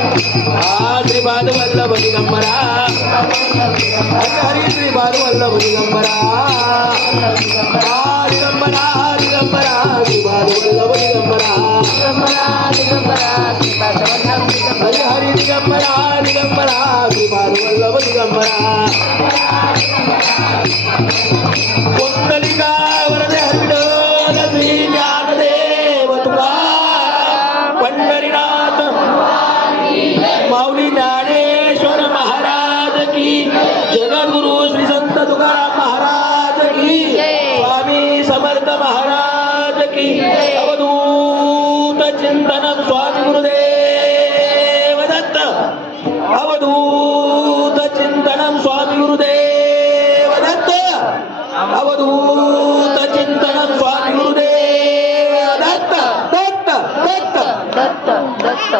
श्रीपाद वल्लभ दिगंबरा हरी हरी श्रीपाद वल्लभ दिगंबरा दिगंबरा दिगंबरा श्रीपाद वल्लभ दिगंबरा हरी हरी दिगंबरा दिगंबरा श्रीपाद वल्लभ दिगंबरा पुंडलिका वरदे हरिडोल श्री ज्ञानदेव तुकाराम पंढरीनाथ माऊली ज्ञानेश्वर महाराज की जगद्गुरु श्री संत तुकाराम महाराज की स्वामी समर्थ महाराज की अवधूत चिंतन स्वामी गुरुदेव दत्त अवधूत चिंतन स्वामी गुरुदेव दत्त अवधूत चिंतन स्वामी गुरुदेव दत्त दत्त दत्त दत्त दत्त